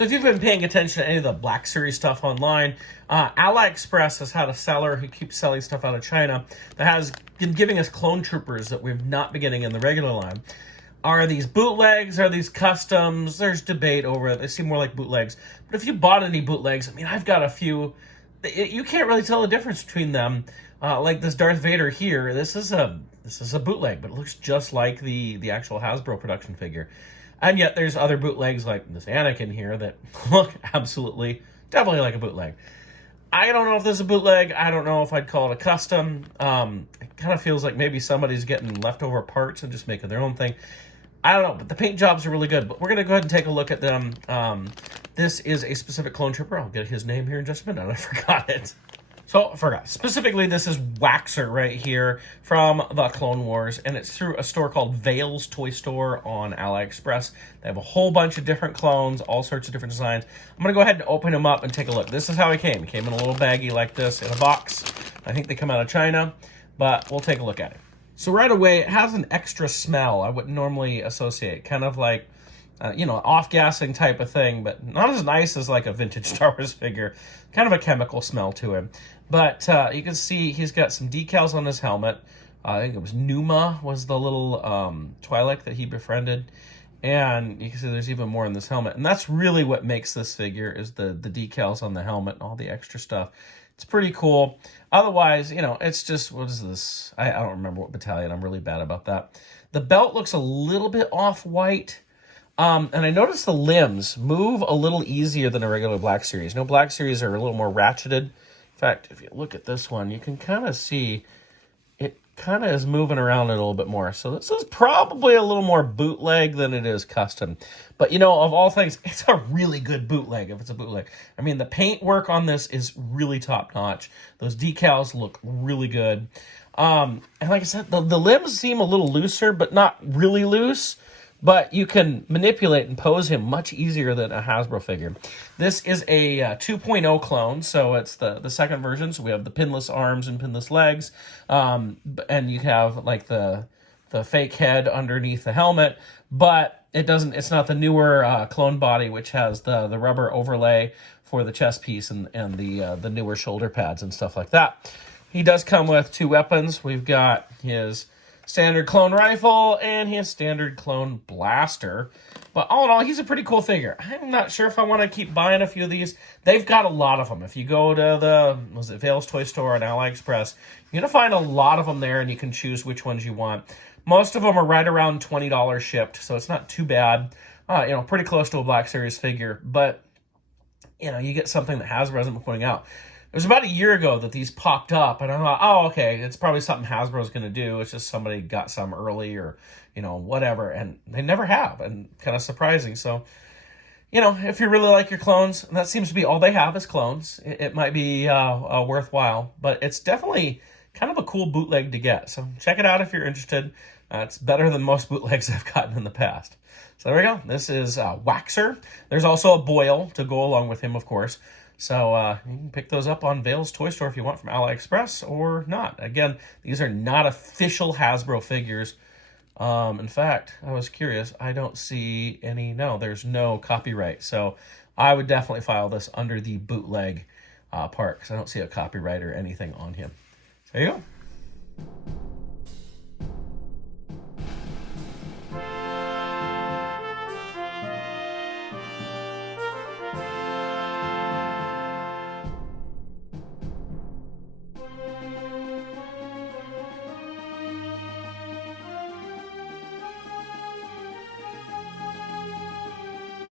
So if you've been paying attention to any of the Black Series stuff online, AliExpress has had a seller who keeps selling stuff out of China that has been giving us clone troopers that we've not been getting in the regular line. Are these bootlegs? Are these customs? There's debate over it. They seem more like bootlegs. But if you bought any bootlegs, I mean, I've got a few. You can't really tell the difference between them. Like this Darth Vader here, this is a bootleg, but it looks just like the actual Hasbro production figure. And yet there's other bootlegs like this Anakin here that look definitely like a bootleg. I don't know if this is a bootleg. I don't know if I'd call it a custom. It kind of feels like maybe somebody's getting leftover parts and just making their own thing. I don't know, but the paint jobs are really good. But we're going to go ahead and take a look at them. This is a specific clone trooper. I'll get his name here in just a minute. I forgot it. So, I forgot. Specifically, this is Waxer right here from the Clone Wars, and it's through a store called Vale's Toy Store on AliExpress. They have a whole bunch of different clones, all sorts of different designs. I'm going to go ahead and open him up and take a look. This is how he came. He came in a little baggie like this in a box. I think they come out of China, but we'll take a look at it. So right away, it has an extra smell I wouldn't normally associate. Kind of like, off-gassing type of thing, but not as nice as like a vintage Star Wars figure. Kind of a chemical smell to him. But you can see he's got some decals on his helmet. I think it was Numa was the little Twi'lek that he befriended. And you can see there's even more in this helmet. And that's really what makes this figure is the decals on the helmet and all the extra stuff. It's pretty cool. Otherwise, it's just, what is this? I don't remember what battalion. I'm really bad about that. The belt looks a little bit off-white. And I noticed the limbs move a little easier than a regular Black Series. Black Series are a little more ratcheted. In fact, if you look at this one, you can kind of see it kind of is moving around a little bit more. So this is probably a little more bootleg than it is custom. But, of all things, it's a really good bootleg if it's a bootleg. I mean, the paint work on this is really top-notch. Those decals look really good. And like I said, the limbs seem a little looser, but not really loose. But you can manipulate and pose him much easier than a Hasbro figure. This is a 2.0 clone, so it's the second version. So we have the pinless arms and pinless legs, and you have like the fake head underneath the helmet. But it's not the newer clone body, which has the rubber overlay for the chest piece and the newer shoulder pads and stuff like that. He does come with two weapons. We've got his standard clone rifle and his standard clone blaster. But all in all, he's a pretty cool figure. I'm not sure if I want to keep buying a few of these. They've got a lot of them. If you go to Vale's Toy Store on AliExpress, you're going to find a lot of them there, and you can choose which ones you want. Most of them are right around $20 shipped, so it's not too bad. Pretty close to a Black Series figure. But, you get something that Hasbro hasn't been putting out. It was about a year ago that these popped up, and I thought, oh, okay, it's probably something Hasbro's going to do. It's just somebody got some early or, whatever, and they never have, and kind of surprising. So, if you really like your clones, and that seems to be all they have is clones, it might be worthwhile, but it's definitely kind of a cool bootleg to get. So check it out if you're interested. It's better than most bootlegs I've gotten in the past. So there we go. This is Waxer. There's also a Boyle to go along with him, of course. So you can pick those up on Vale's Toy Store if you want from AliExpress or not. Again, these are not official Hasbro figures. In fact, I was curious. I don't see any. No, there's no copyright. So I would definitely file this under the bootleg part because I don't see a copyright or anything on him. So there you go.